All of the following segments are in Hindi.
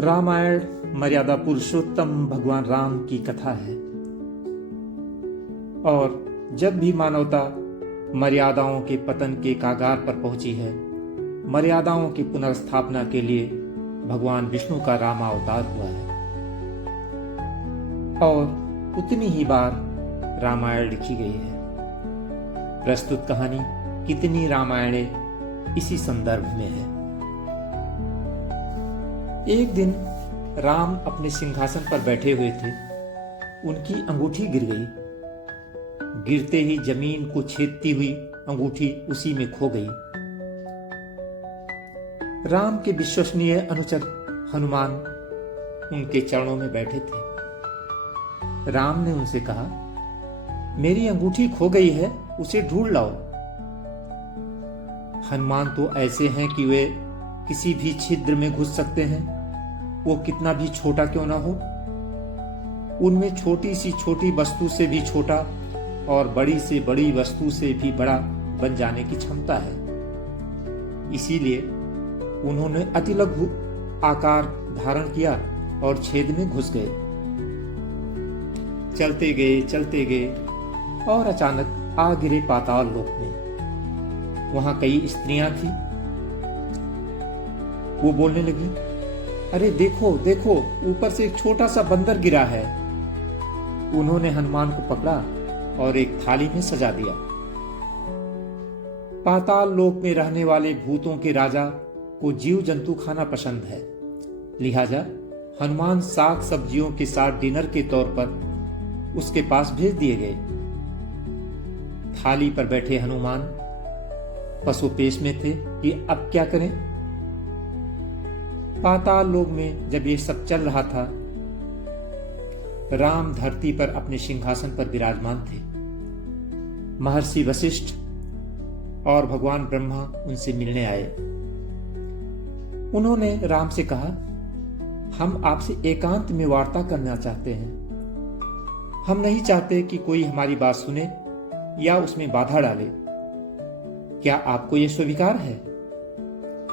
रामायण मर्यादा पुरुषोत्तम भगवान राम की कथा है। और जब भी मानवता मर्यादाओं के पतन के कागार पर पहुंची है, मर्यादाओं की पुनर्स्थापना के लिए भगवान विष्णु का रामावतार हुआ है। और उतनी ही बार रामायण लिखी गई है। प्रस्तुत कहानी कितनी रामायणे इसी संदर्भ में है। एक दिन राम अपने सिंहासन पर बैठे हुए थे। उनकी अंगूठी गिर गई। गिरते ही जमीन को छेदती हुई अंगूठी उसी में खो गई। राम के विश्वसनीय अनुचर हनुमान उनके चरणों में बैठे थे। राम ने उनसे कहा, मेरी अंगूठी खो गई है, उसे ढूंढ लाओ। हनुमान तो ऐसे हैं कि वे किसी भी छिद्र में घुस सकते हैं, वो कितना भी छोटा क्यों ना हो। उनमें छोटी सी छोटी वस्तु से भी छोटा और बड़ी से बड़ी वस्तु से भी बड़ा बन जाने की क्षमता है। इसीलिए उन्होंने अति लघु आकार धारण किया और छेद में घुस गए। चलते गए और अचानक आ गिरे पाताल लोक में। वहां कई स्त्रियां थी। वो बोलने लगी, अरे देखो देखो, ऊपर से एक छोटा सा बंदर गिरा है। उन्होंने हनुमान को पकड़ा और एक थाली में सजा दिया। पाताल लोक में रहने वाले भूतों के राजा को जीव जंतु खाना पसंद है। लिहाजा हनुमान साग सब्जियों के साथ डिनर के तौर पर उसके पास भेज दिए गए। थाली पर बैठे हनुमान पसोपेश में थे कि अब क्या करें। पाताल लोक में जब ये सब चल रहा था, राम धरती पर अपने सिंहासन पर विराजमान थे। महर्षि वशिष्ठ और भगवान ब्रह्मा उनसे मिलने आए। उन्होंने राम से कहा, हम आपसे एकांत में वार्ता करना चाहते हैं। हम नहीं चाहते कि कोई हमारी बात सुने या उसमें बाधा डाले। क्या आपको यह स्वीकार है?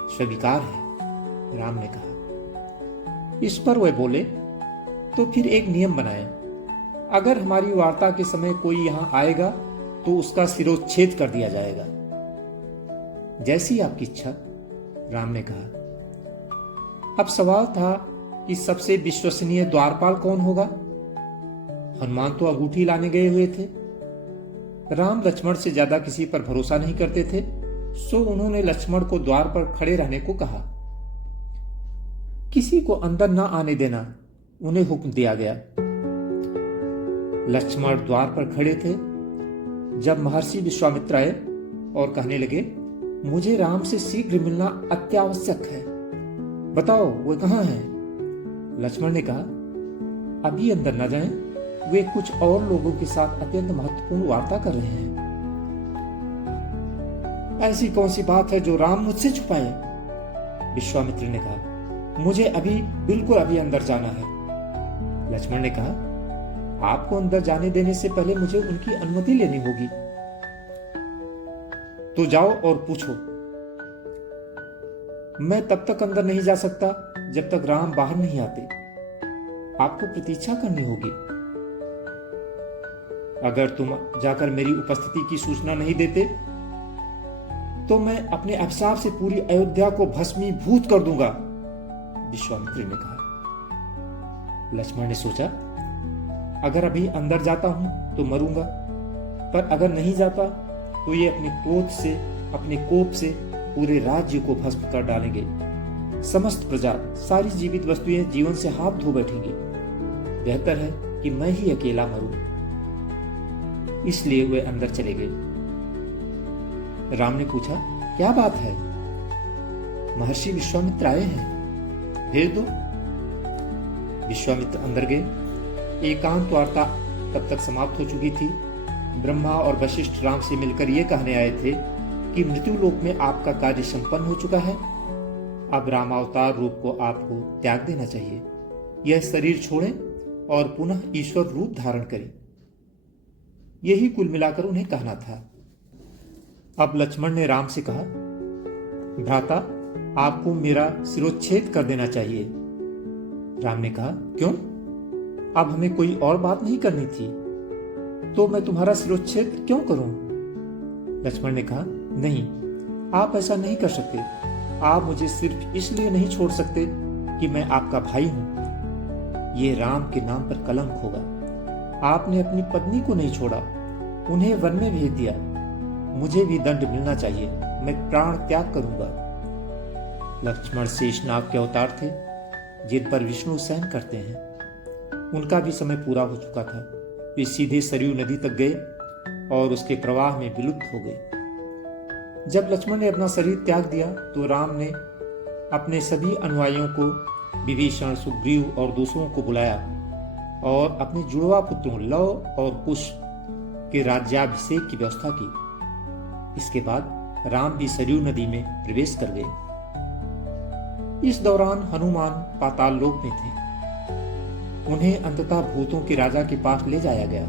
स्वीकार है, राम ने कहा। इस पर वह बोले, तो फिर एक नियम बनाएं। अगर हमारी वार्ता के समय कोई यहां आएगा तो उसका सिरोच्छेद कर दिया जाएगा। जैसी आपकी इच्छा, राम ने कहा। अब सवाल था कि सबसे विश्वसनीय द्वारपाल कौन होगा। हनुमान तो अंगूठी लाने गए हुए थे। राम लक्ष्मण से ज्यादा किसी पर भरोसा नहीं करते थे, सो उन्होंने लक्ष्मण को द्वार पर खड़े रहने को कहा। किसी को अंदर न आने देना, उन्हें हुक्म दिया गया। लक्ष्मण द्वार पर खड़े थे। जब महर्षि विश्वामित्र आए और कहने लगे, मुझे राम से शीघ्र मिलना अत्यावश्यक है, बताओ वो कहां है। लक्ष्मण ने कहा, अभी अंदर न जाएं, वे कुछ और लोगों के साथ अत्यंत महत्वपूर्ण वार्ता कर रहे हैं। ऐसी कौन सी बात है जो राम मुझसे छुपाए? विश्वामित्र ने कहा, मुझे बिल्कुल अभी अंदर जाना है। लक्ष्मण ने कहा, आपको अंदर जाने देने से पहले मुझे उनकी अनुमति लेनी होगी। तो जाओ और पूछो। मैं तब तक अंदर नहीं जा सकता जब तक राम बाहर नहीं आते। आपको प्रतीक्षा करनी होगी। अगर तुम जाकर मेरी उपस्थिति की सूचना नहीं देते तो मैं अपने अभिशाप से पूरी अयोध्या को भस्मीभूत कर दूंगा, विश्वामित्र ने कहा। लक्ष्मण ने सोचा, अगर अभी अंदर जाता हूं तो मरूंगा, पर अगर नहीं जाता तो ये अपने क्रोध से, अपने कोप से पूरे राज्य को भस्म कर डालेंगे। समस्त प्रजा, सारी जीवित वस्तुएं जीवन से हाथ धो बैठेंगी। बेहतर है कि मैं ही अकेला मरूं। इसलिए वे अंदर चले गए। राम ने पूछा, क्या बात है? महर्षि विश्वामित्र आए हैं, भेज दो। विश्वामित्र अंदर गए। एकांत वार्ता तब तक समाप्त हो चुकी थी। ब्रह्मा और वशिष्ठ राम से मिलकर ये कहने आए थे कि मृत्यु लोक में आपका कार्य संपन्न हो चुका है। अब रामावतार रूप को आपको त्याग देना चाहिए। यह शरीर छोड़ें और पुनः ईश्वर रूप धारण करें। यही कुल मिलाकर उन्हें कहना था। अब लक्ष्मण ने राम से कहा, भ्राता, आपको मेरा सिरोच्छेद कर देना चाहिए। राम ने कहा, क्यों? अब हमें कोई और बात नहीं करनी थी, तो मैं तुम्हारा शिरोच्छेद क्यों करूं? लक्ष्मण ने कहा, नहीं, आप ऐसा नहीं कर सकते। आप मुझे सिर्फ इसलिए नहीं छोड़ सकते कि मैं आपका भाई हूं। ये राम के नाम पर कलंक होगा। आपने अपनी पत्नी को नहीं छोड़ा, उन्हें वन में भेज दिया। मुझे भी दंड मिलना चाहिए, मैं प्राण त्याग करूंगा। लक्ष्मण शेषनाग के अवतार थे, जिन पर विष्णु सहन करते हैं। उनका भी समय पूरा हो चुका था। वे सीधे सरयू नदी तक गए और उसके प्रवाह में विलुप्त हो गए। जब लक्ष्मण ने अपना शरीर त्याग दिया तो राम ने अपने सभी अनुयायियों को, विभीषण, सुग्रीव और दूसरों को बुलाया और अपने जुड़वा पुत्रों लव और कुश के राज्याभिषेक की व्यवस्था की। इसके बाद राम भी सरयू नदी में प्रवेश कर गए। इस दौरान हनुमान पाताल लोक में थे। उन्हें अंततः भूतों के राजा के पास ले जाया गया।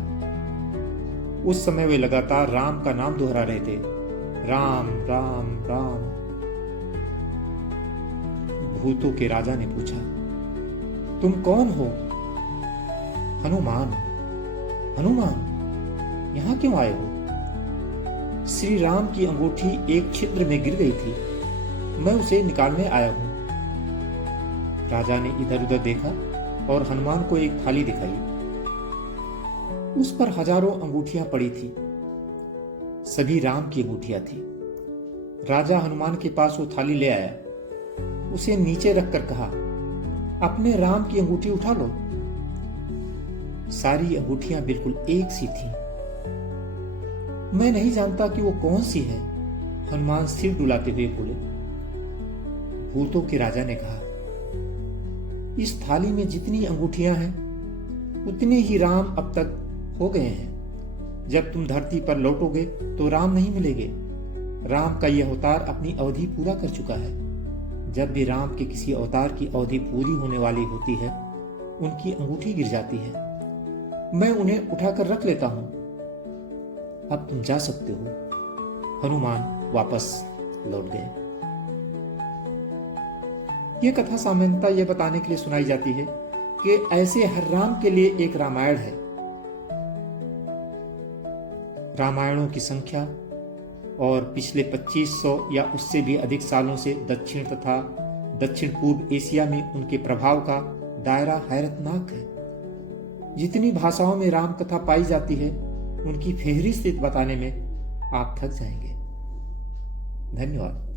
उस समय वे लगातार राम का नाम दोहरा रहे थे, राम राम राम। भूतों के राजा ने पूछा, तुम कौन हो? हनुमान। हनुमान, यहां क्यों आए हो? श्री राम की अंगूठी एक छिद्र में गिर गई थी, मैं उसे निकालने आया हूं। राजा ने इधर उधर देखा और हनुमान को एक थाली दिखाई। उस पर हजारों अंगूठियां पड़ी थी। सभी राम की अंगूठियां थी। राजा हनुमान के पास वो थाली ले आया, उसे नीचे रखकर कहा, अपने राम की अंगूठी उठा लो। सारी अंगूठियां बिल्कुल एक सी थीं। मैं नहीं जानता कि वो कौन सी है, हनुमान सिर डुलाते हुए बोले। भूतों के राजा ने कहा, इस थाली में जितनी अंगूठियां हैं उतने ही राम अब तक हो गए हैं। जब तुम धरती पर लौटोगे तो राम नहीं मिलेंगे। राम का यह अवतार अपनी अवधि पूरा कर चुका है। जब भी राम के किसी अवतार की अवधि पूरी होने वाली होती है, उनकी अंगूठी गिर जाती है। मैं उन्हें उठाकर रख लेता हूं। अब तुम जा सकते हो। हनुमान वापस लौट गए। यह कथा सामान्यतः यह बताने के लिए सुनाई जाती है कि ऐसे हर राम के लिए एक रामायण है। रामायणों की संख्या और पिछले 2500 या उससे भी अधिक सालों से दक्षिण तथा दक्षिण पूर्व एशिया में उनके प्रभाव का दायरा हैरतनाक है। जितनी भाषाओं में राम कथा पाई जाती है, उनकी फेहरिस्त बताने में आप थक जाएंगे। धन्यवाद।